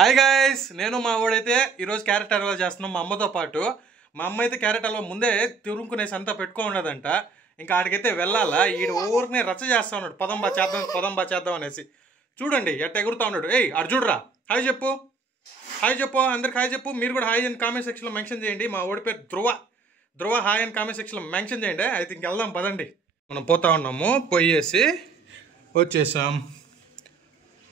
Hi guys, నేను మా వాడైతే ఈరోజు క్యారెట్ హల్వా చేస్తున్నాం మా అమ్మతో పాటు. మా అమ్మ అయితే క్యారెట్ హల్వా ముందే తురుముకునేసి అంతా పెట్టుకోండదంట. ఇంకా ఆడికైతే వెళ్ళాలా, ఈ ఊరినే రచ్చ చేస్తా ఉన్నాడు. పదం బా చేద్దాం అనేసి. చూడండి ఎట్ట ఎగురుతా ఉన్నాడు. ఏయ్ అర్జుడ్రా, హాయ్ చెప్పు, అందరికి హాయ్ చెప్పు. మీరు కూడా హాయ్ అని కామెంట్ సెక్షన్లో మెన్షన్ చేయండి. మా ఓడి పేరు ధ్రువ హాయ్ అని కామెంట్ సెక్షన్లో మెన్షన్ చేయండి. అయితే ఇంక వెళ్దాం పదండి. మనం పోతా ఉన్నాము, పోయేసి వచ్చేసాం.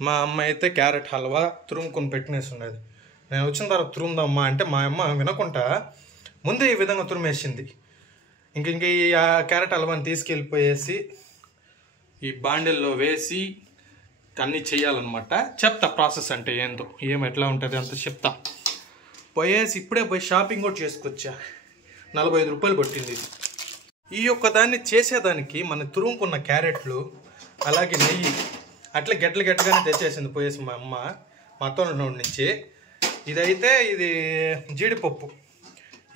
మా అమ్మ అయితే క్యారెట్ హల్వా తురుముకొని పెట్టినేసి ఉన్నది. నేను వచ్చిన తర్వాత తురుముదమ్మా అంటే మా అమ్మ వినకుండా ముందే ఈ విధంగా తురిమేసింది. ఇంక ఈ క్యారెట్ హల్వాని తీసుకెళ్ళిపోయేసి ఈ బాండిల్లో వేసి అన్నీ చేయాలన్నమాట. చెప్తా ప్రాసెస్ అంటే ఏందో, ఎట్లా ఉంటుంది అంత చెప్తా. పోయేసి ఇప్పుడే పోయి షాపింగ్ కూడా చేసుకొచ్చా. 45 రూపాయలు పట్టింది. ఈ యొక్క దాన్ని చేసేదానికి మన తురుముకున్న క్యారెట్లు అలాగే నెయ్యి అట్లా గట్టిగానే తెచ్చేసింది పోయేసి మా అమ్మ మా అత్తోళ్ళ నుంచి. ఇది జీడిపప్పు.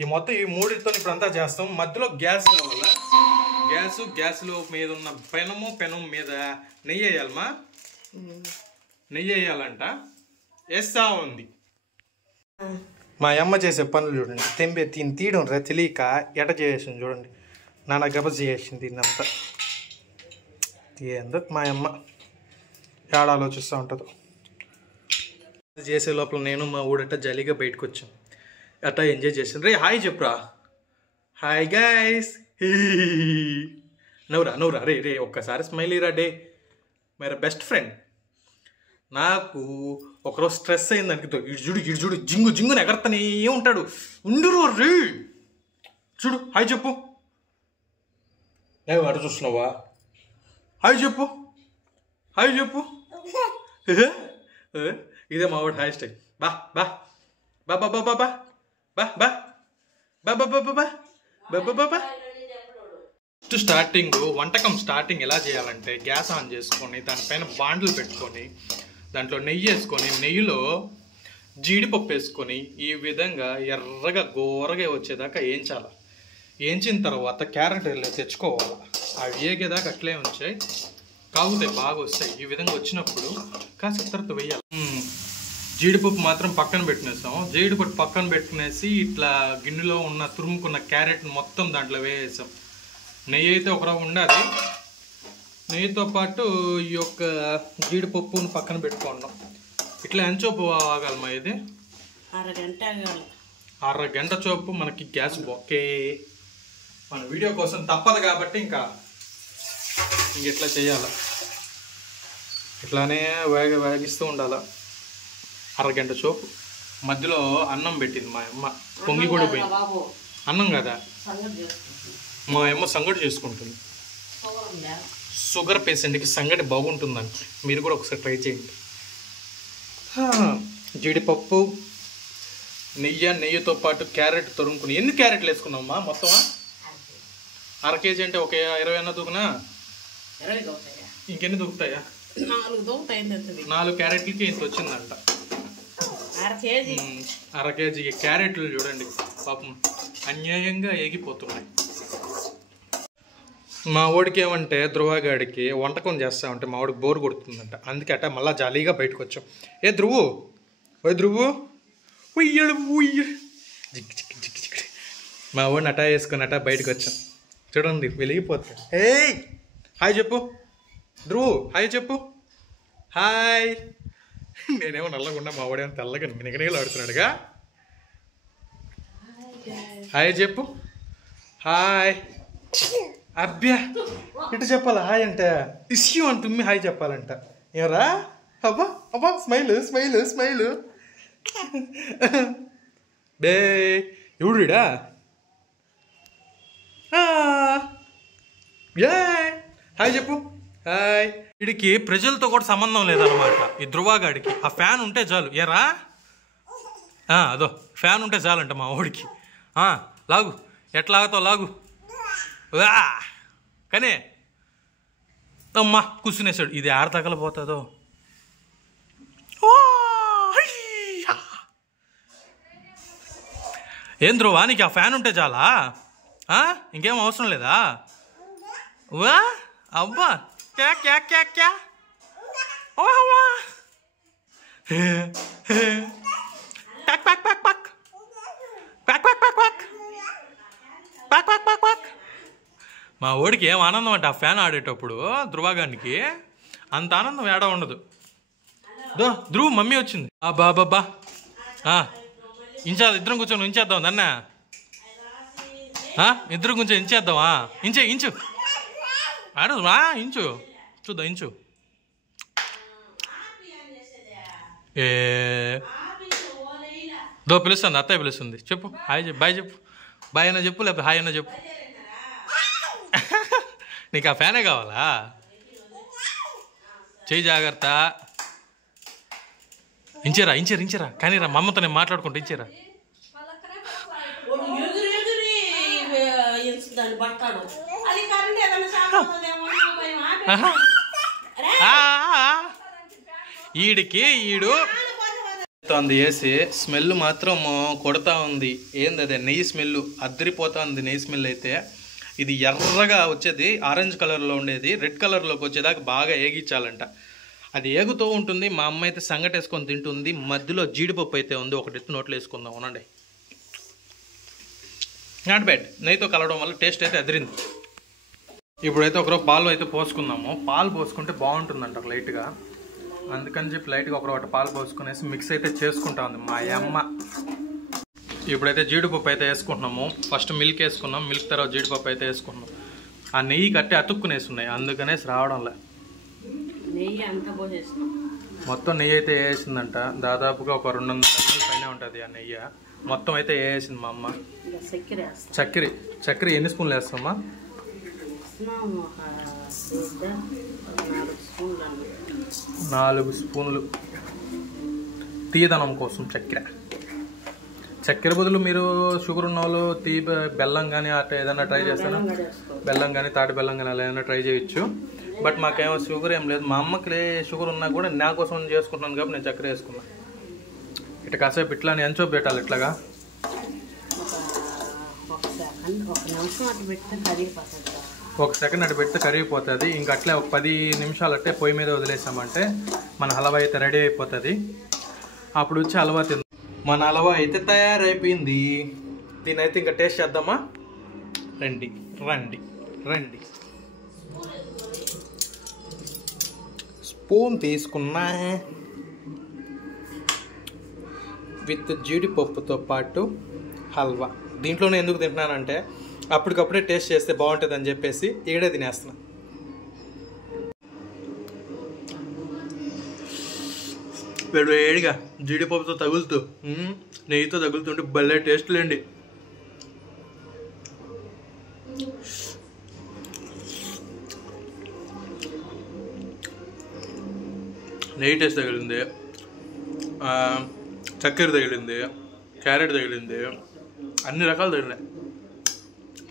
ఈ మొత్తం ఈ మూడితో ఇప్పుడు అంతా చేస్తాం. మధ్యలో గ్యాస్ కావాలా, గ్యాస్లో మీద ఉన్న పెనం మీద నెయ్యి వేయాలమ్మా. నెయ్యి వేయాలంట. వేస్తా ఉంది. మా అమ్మ చేసే పనులు చూడండి. తీయడం రా తెలియక ఎట చేసింది చూడండి. నాన్న గబజ్ చేసింది దీన్నంతా. ఏందో మా అమ్మ ఏడ ఆలోచిస్తూ ఉంటుంది. చేసే లోపల నేను మా ఊడట జాలీగా బయటకు వచ్చాం. అట్టా ఎంజాయ్ చేసాను. రే హాయ్ చెప్పురా. Hi guys. నవ్వురా రే ఒక్కసారి స్మైల్ ఇరా. డే మేరా బెస్ట్ ఫ్రెండ్. నాకు ఒకరోజు స్ట్రెస్ అయింది అనుకో, ఇడు జింగుని ఎగరతనే ఉంటాడు. ఉండురు రే. చూడు హాయ్ చెప్పు. అటు చూస్తున్నావా? హాయ్ చెప్పు. ఇదే మా వాడు హాయ్ స్టైల్. బా బా బా బా బా బా బా బా బా బా బా బా బా బా బా. వంటకం స్టార్టింగ్ ఎలా చేయాలంటే, గ్యాస్ ఆన్ చేసుకొని దానిపైన బాండ్లు పెట్టుకొని దాంట్లో నెయ్యి వేసుకొని, నెయ్యిలో జీడిపప్పు వేసుకొని ఈ విధంగా ఎర్రగా గోరగా వచ్చేదాకా వేయించాలి. వేయించిన తర్వాత క్యారెట్ తెచ్చుకోవాలి. అవి వేగేదాకా అట్లే ఉంచాయి, కాగుతాయి, బాగా వస్తాయి. ఈ విధంగా వచ్చినప్పుడు కాసేపు తర్వాత వేయాలి. జీడిపప్పు మాత్రం పక్కన పెట్టినేసాం. జీడిపప్పు పక్కన పెట్టుకునేసి ఇట్లా గిన్నెలో ఉన్న తురుముకున్న క్యారెట్ మొత్తం దాంట్లో వేసేసాం. నెయ్యి అయితే ఒకరా ఉండాలి. నెయ్యితో పాటు ఈ యొక్క జీడిపప్పును పక్కన పెట్టుకున్నాం. ఇట్లా ఎంతసేపు ఆగాలమ్మా? ఇది అరగంట చోపు మనకి గ్యాస్ బొక్కే. మన వీడియో కోసం తప్పదు కాబట్టి ఇంక ఇట్లా చేయాలి. ఇట్లానే వేగిస్తూ ఉండాలి. అరగంట చోపు. మధ్యలో అన్నం పెట్టింది మా అమ్మ. పొంగి కూడా పోయింది. అన్నం కదా, మా అమ్మ సంగటి చేసుకుంటుంది. షుగర్ పేషెంట్కి సంగటి బాగుంటుందండి. మీరు కూడా ఒకసారి ట్రై చేయండి. జీడిపప్పు, నెయ్యితో పాటు క్యారెట్ తురుముకుని. ఎన్ని క్యారెట్లు వేసుకున్నామ్మా మొత్తమా? అర కేజీ అంటే ఒక 20 అన్న దూకునా? ఇంకెన్ని దూకుతాయా? 4 క్యారెట్లకి ఇంత వచ్చిందంట. అర కేజీ క్యారెట్లు చూడండి పాపం అన్యాయంగా ఏగిపోతున్నాయి. మా వాడికి ఏమంటే, ధ్రువగాడికి వంటకం చేస్తా ఉంటే మా వాడికి బోర్ కొడుతుందంట. అందుకే అట్ట మళ్ళీ జాలీగా బయటకు వచ్చాం. ధ్రువు ఉయ్యడు మా వాడిని అటా వేసుకొని అట్టా బయటకు వచ్చాం. చూడండి వెలిగిపోతుంది. ఏయ్ హాయ్ చెప్పు ధ్రువు. హాయ్ చెప్పు. హాయ్. నేనేమో నల్లగున్నా, మా వాడేమో తెల్లగా నిగనిగలు ఆడుతున్నాడుగా. హాయ్ చెప్పు. హాయ్. అబ్బా ఇటు చెప్పాలా హాయ్ అంటే? ఇష్యూ అని తుమ్మి హాయ్ చెప్పాలంట. ఎవరా? అబ్బా స్మైల్. డే ఎవడుడా? హాయ్ చెప్పు. హాయ్. వీడికి ప్రజలతో కూడా సంబంధం లేదన్నమాట. ఈ ధ్రువగాడికి ఆ ఫ్యాన్ ఉంటే చాలు. ఏరా అదో ఫ్యాన్ ఉంటే చాలంట మా వాడికి. లాగు, ఎట్లా ఆగుతావు లాగు. కానీ అమ్మా కూర్చునేసాడు. ఇది ఆడ తగలపోతుందో. ఏం ధ్రువ, నీకు ఆ ఫ్యాన్ ఉంటే చాలా? ఇంకేం అవసరం లేదా? అబ్బా క్యా pack pack pack pack pack pack pack pack pack pack pack pack. మా ఓడికి ఏం ఆనందం అంటే ఆ ఫ్యాన్ ఆడేటప్పుడు ధృవగానికి అంత ఆనందం ఏడా ఉండదు. ధ్రువ్ మమ్మీ వచ్చింది. బాబా ఇంచాలి, ఇద్దరం కూర్చొని ఇంచేద్దాం దన్న, ఇద్దరం కొంచెం ఇంచేద్దామా? ఇంచు ఆడదు ఇంచు, చూద్దాం ఇంచు. పిలుస్తుంది, అత్తయ్య పిలుస్తుంది. చెప్పు హాయ్ చెప్పు, బాయ్ చెప్పు, బాయ్ అన్న చెప్పు, లేకపోతే హాయ్ అన్న చెప్పు. నీకు ఆ ఫ్యానే కావాలా? చెయ్యి జాగ్రత్త. ఇంచేరా కానీ రా, మా అమ్మతో నేను మాట్లాడుకుంటా. ఇంచేరా. ఈడు వేసి స్మెల్ మాత్రం కొడతా ఉంది. ఏంది అదే నెయ్యి స్మెల్, అద్దరిపోతా ఉంది నెయ్యి స్మెల్. అయితే ఇది ఎర్రగా వచ్చేది, ఆరెంజ్ కలర్లో ఉండేది రెడ్ కలర్లోకి వచ్చేదాకా బాగా ఏగించాలంట. అది ఏగుతూ ఉంటుంది. మా అమ్మ అయితే సంగటేసుకొని తింటుంది. మధ్యలో జీడిపప్పు అయితే ఉంది, ఒకటి ఎత్తు నోట్లో వేసుకుందాం. అవునండి, నాట్ బ్యాడ్. నెయ్యితో కలవడం వల్ల టేస్ట్ అయితే అదిరింది. ఇప్పుడైతే ఒకరోజు పాలు అయితే పోసుకుందాము. పాలు పోసుకుంటే బాగుంటుందంట లైట్గా, అందుకని చెప్పి లైట్గా ఒకటి పాలు పోసుకునేసి మిక్స్ అయితే చేసుకుంటా ఉంది మా అమ్మ. ఇప్పుడైతే జీడిపప్పు అయితే వేసుకుంటున్నాము. ఫస్ట్ మిల్క్ వేసుకున్నాం, మిల్క్ తర్వాత జీడిపప్పు అయితే వేసుకున్నాం. ఆ నెయ్యి కట్టి అతుక్కునేసి ఉన్నాయి, అందుకనేసి రావడంలే. మొత్తం నెయ్యి అయితే వేసిందంట. దాదాపుగా ఒక 200 ml పైన ఉంటుంది ఆ నెయ్యి. మొత్తం అయితే వేసింది మా అమ్మ. చక్కెర ఎన్ని స్పూన్లు వేస్తామా? 4 స్పూన్లు తీయదనం కోసం. చక్కెర బదులు మీరు షుగర్ ఉన్న వాళ్ళు బెల్లం కానీ అట్లా ఏదైనా ట్రై చేస్తాను. బెల్లం కానీ తాటి బెల్లం కానీ అలా ఏదైనా ట్రై చేయొచ్చు. బట్ మాకేమో షుగర్ ఏం లేదు. మా అమ్మకి షుగర్ ఉన్నా కూడా నా కోసం చేసుకుంటున్నాను కాబట్టి నేను చక్కెర వేసుకున్నాను. ఇట్లా కాసేపు ఇట్లా ఎంచో పెట్టాలి. ఇట్లాగా 1 సెకండ్ అటు పెడితే కరిగిపోతుంది. ఇంకా అట్లే ఒక 10 నిమిషాలు అట్టే పొయ్యి మీద వదిలేసామంటే మన హల్వా అయితే రెడీ అయిపోతుంది. అప్పుడు వచ్చి హల్వా తిందాం. మన హల్వా అయితే తయారైపోయింది. దీని అయితే ఇంకా టేస్ట్ చేద్దామా? రండి. స్పూన్ తీసుకున్నా విత్ జీడిపప్పుతో పాటు హల్వా. దీంట్లోనే ఎందుకు తింటున్నానంటే అప్పటికప్పుడే టేస్ట్ చేస్తే బాగుంటుంది అని చెప్పేసి ఈడే తినేస్తున్నా. వేడిగా జీడిపప్పుతో తగులుతూ నెయ్యితో తగులుతుంటే భలే టేస్ట్ లేండి. నెయ్యి టేస్ట్ తగిలింది, చక్కెర తగిలింది, క్యారెట్ తగిలింది, అన్ని రకాలు తగిలినాయి.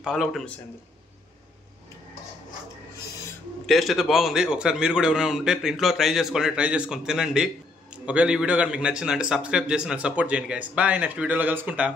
పాలు ఒకటి మిస్ అయింది. టేస్ట్ అయితే బాగుంది. ఒకసారి మీరు కూడా ఎవరైనా ఉంటే ఇంట్లో ట్రై చేసుకొని తినండి. ఒకవేళ ఈ వీడియో కానీ మీకు నచ్చిందంటే సబ్స్క్రైబ్ చేసి నన్ను సపోర్ట్ చేయండి గైస్. బాయ్, నెక్స్ట్ వీడియోలో కలుసుకుంటా.